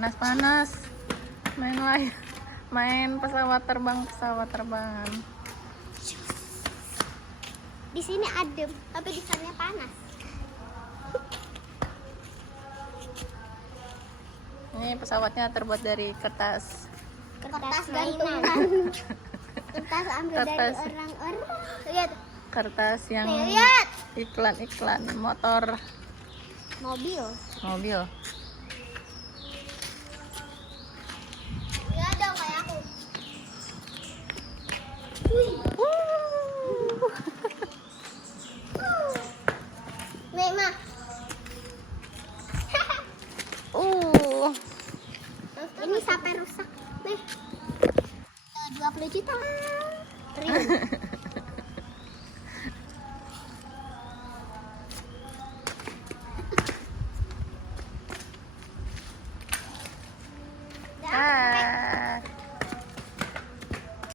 panas-panas. Main pesawat terbangan. Di sini adem, tapi di sana panas. Ini pesawatnya terbuat dari kertas. Kertas gantungan. Kertas ambil dari Kertas. orang-orang. Lihat, Kertas yang lihat. iklan motor, Mobil. mobil. Lihat dong kayak aku. Nih, Ma. Ini sampai rusak. Nih. 20 juta. Triliun.